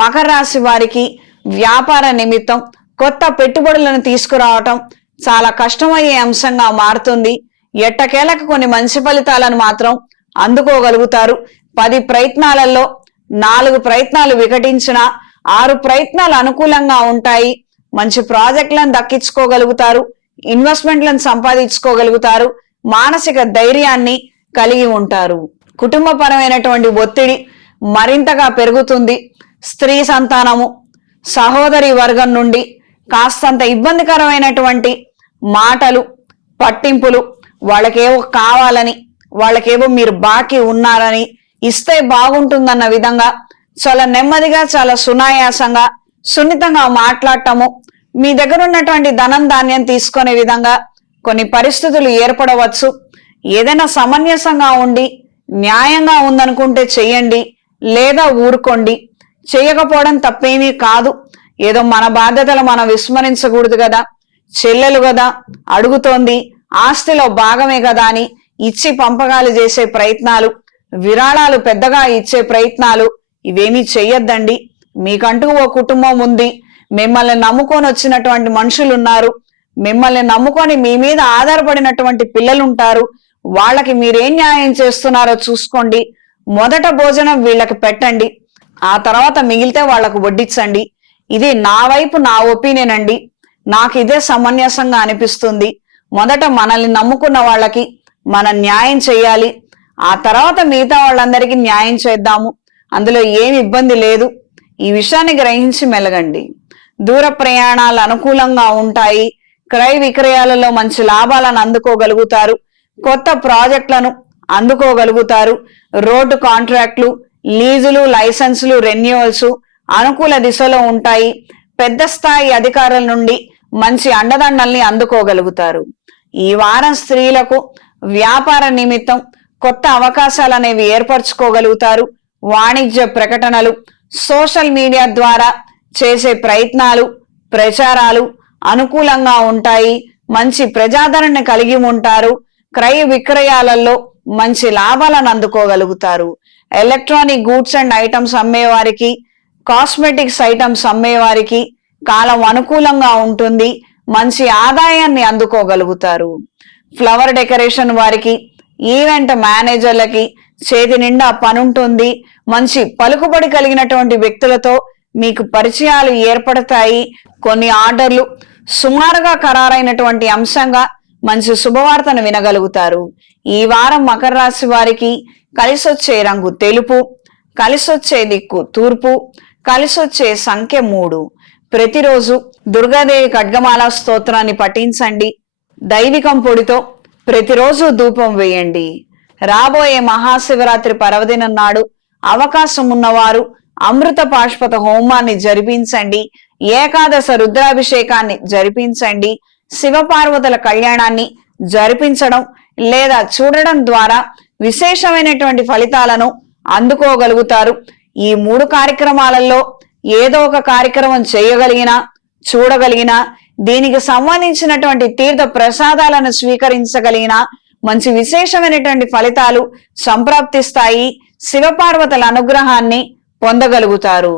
మకర రాశి వారికి వ్యాపార నిమిత్తం కొత్త పెట్టుబడులను తీసుకురావటం చాలా కష్టమయ్యే అంశంగా మారుతుంది. ఎట్టకేలకు కొన్ని మంచి ఫలితాలను మాత్రం అందుకోగలుగుతారు. పది ప్రయత్నాలలో నాలుగు ప్రయత్నాలు వికటించిన ఆరు ప్రయత్నాలు అనుకూలంగా ఉంటాయి. మంచి ప్రాజెక్టులను దక్కించుకోగలుగుతారు. ఇన్వెస్ట్మెంట్లను సంపాదించుకోగలుగుతారు. మానసిక ధైర్యాన్ని కలిగి ఉంటారు. కుటుంబపరమైనటువంటి ఒత్తిడి మరింతగా పెరుగుతుంది. స్త్రీ సంతానము సహోదరి వర్గం నుండి కాస్తంత ఇబ్బందికరమైనటువంటి మాటలు పట్టింపులు వాళ్ళకేవో కావాలని వాళ్ళకేవో మీరు బాకీ ఉన్నారని ఇస్తే బాగుంటుందన్న విధంగా చాలా నెమ్మదిగా చాలా సునాయాసంగా సున్నితంగా మాట్లాడటము మీ దగ్గర ఉన్నటువంటి ధనం ధాన్యం తీసుకునే విధంగా కొన్ని పరిస్థితులు ఏర్పడవచ్చు. ఏదైనా సమంజసంగా ఉండి న్యాయంగా ఉందనుకుంటే చెయ్యండి లేదా ఊరుకోండి. చేయకపోవడం తప్పేమీ కాదు. ఏదో మన బాధ్యతలు మనం విస్మరించకూడదు కదా. చెల్లెలు కదా అడుగుతోంది. ఆస్తిలో భాగమే కదా అని ఇచ్చి పంపకాలు చేసే ప్రయత్నాలు విరాళాలు పెద్దగా ఇచ్చే ప్రయత్నాలు ఇవేమీ చెయ్యొద్దండి. మీకంటూ ఓ కుటుంబం ఉంది. మిమ్మల్ని నమ్ముకొని వచ్చినటువంటి మనుషులు ఉన్నారు మిమ్మల్ని నమ్ముకొని మీ మీద ఆధారపడినటువంటి పిల్లలు ఉంటారు వాళ్ళకి మీరేం న్యాయం చేస్తున్నారో చూసుకోండి. మొదట భోజనం వీళ్ళకి పెట్టండి. ఆ తర్వాత మిగిలితే వాళ్ళకు వడ్డించండి ఇది నా వైపు నా ఒపీనియన్ అండి నాకు ఇదే సమంజసంగా అనిపిస్తుంది. మొదట మనల్ని నమ్ముకున్న వాళ్ళకి మనం న్యాయం చేయాలి. ఆ తర్వాత మిగతా వాళ్ళందరికీ న్యాయం చేద్దాము. అందులో ఏమి ఇబ్బంది లేదు. ఈ విషయాన్ని గ్రహించి మెలగండి. దూర ప్రయాణాలు అనుకూలంగా ఉంటాయి. క్రయ విక్రయాలలో మంచి లాభాలను అందుకోగలుగుతారు. కొత్త ప్రాజెక్టులను అందుకోగలుగుతారు. రోడ్డు కాంట్రాక్ట్లు లీజులు లైసెన్సులు రెన్యువల్స్ అనుకూల దిశలో ఉంటాయి. పెద్ద స్థాయి అధికారుల నుండి మంచి అండదండల్ని అందుకోగలుగుతారు. ఈ వారం స్త్రీలకు వ్యాపార నిమిత్తం కొత్త అవకాశాలు అనేవి ఏర్పరచుకోగలుగుతారు. వాణిజ్య ప్రకటనలు సోషల్ మీడియా ద్వారా చేసే ప్రయత్నాలు ప్రచారాలు అనుకూలంగా ఉంటాయి. మంచి ప్రజాదరణ కలిగి ఉంటారు. క్రయ విక్రయాలలో మంచి లాభాలను అందుకోగలుగుతారు. ఎలక్ట్రానిక్ గూడ్స్ అండ్ ఐటమ్స్ అమ్మేవారికి కాస్మెటిక్స్ ఐటమ్స్ అమ్మేవారికి కాలం అనుకూలంగా ఉంటుంది మంచి ఆదాయాన్ని అందుకోగలుగుతారు. ఫ్లవర్ డెకరేషన్ వారికి ఈవెంట్ మేనేజర్లకి చేతి నిండా పనుంటుంది మంచి పలుకుబడి కలిగినటువంటి వ్యక్తులతో మీకు పరిచయాలు ఏర్పడతాయి. కొన్ని ఆర్డర్లు సుమారుగా ఖరారైనటువంటి అంశంగా మంచి శుభవార్తను వినగలుగుతారు. ఈ వారం మకర రాశి వారికి కలిసొచ్చే రంగు తెలుపు కలిసొచ్చే దిక్కు తూర్పు కలిసొచ్చే సంఖ్య మూడు. ప్రతిరోజు దుర్గాదేవి ఖడ్గమాల స్తోత్రాన్ని పఠించండి. దైవికం పొడితో ప్రతిరోజు ధూపం వేయండి. రాబోయే మహాశివరాత్రి పర్వదినం నాడు అవకాశం ఉన్నవారు అమృత పాష్పత హోమాన్ని జరిపించండి. ఏకాదశ రుద్రాభిషేకాన్ని జరిపించండి. శివపార్వతుల కళ్యాణాన్ని జరిపించడం లేదా చూడడం ద్వారా విశేషమైనటువంటి ఫలితాలను అందుకోగలుగుతారు. ఈ మూడు కార్యక్రమాలలో ఏదో ఒక కార్యక్రమం చేయగలిగినా చూడగలిగినా దీనికి సంబంధించినటువంటి తీర్థ ప్రసాదాలను స్వీకరించగలిగిన మంచి విశేషమైనటువంటి ఫలితాలు సంప్రాప్తిస్తాయి. శివపార్వతుల అనుగ్రహాన్ని పొందగలుగుతారు.